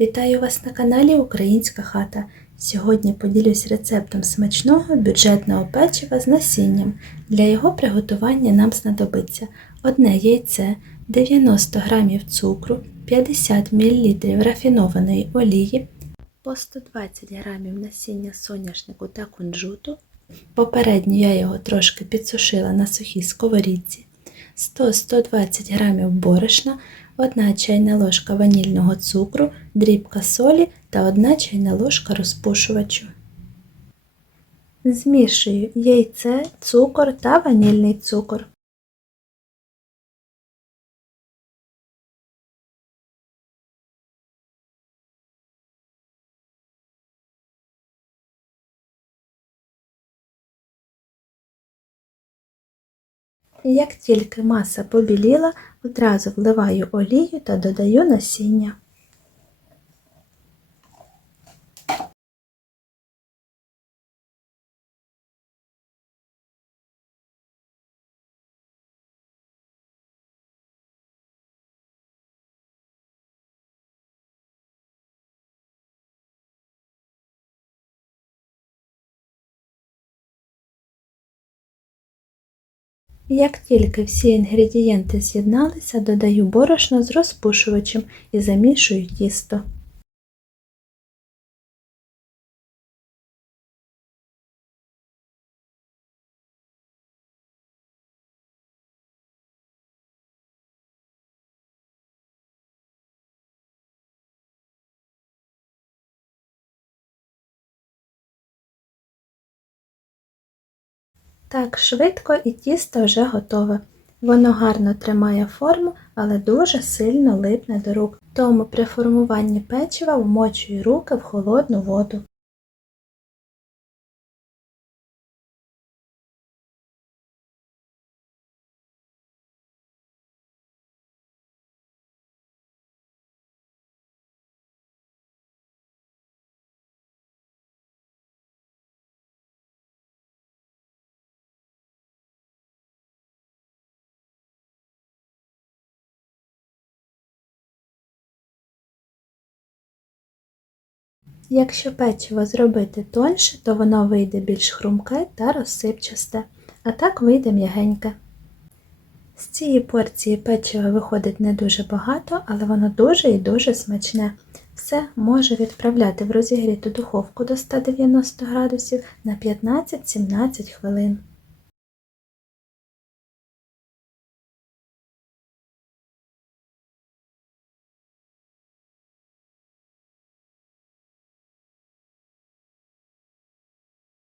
Вітаю вас на каналі Українська хата. Сьогодні поділюсь рецептом смачного бюджетного печива з насінням. Для його приготування нам знадобиться одне яйце, 90 г цукру, 50 мл рафінованої олії, по 120 г насіння соняшнику та кунжуту. Попередньо я його трошки підсушила на сухій сковорідці, 100-120 г борошна, 1 чайна ложка ванільного цукру, дрібка солі та 1 чайна ложка розпушувачу. Змішую яйце, цукор та ванільний цукор. Як тільки маса побіліла, одразу вливаю олію та додаю насіння. Як тільки всі інгредієнти з'єдналися, додаю борошно з розпушувачем і замішую тісто. Так швидко і тісто вже готове. Воно гарно тримає форму, але дуже сильно липне до рук, тому при формуванні печива вмочую руки в холодну воду. Якщо печиво зробити тоньше, то воно вийде більш хрумке та розсипчасте, а так вийде м'ягеньке. З цієї порції печива виходить не дуже багато, але воно дуже і дуже смачне. Все можу відправляти в розігріту духовку до 190 градусів на 15-17 хвилин.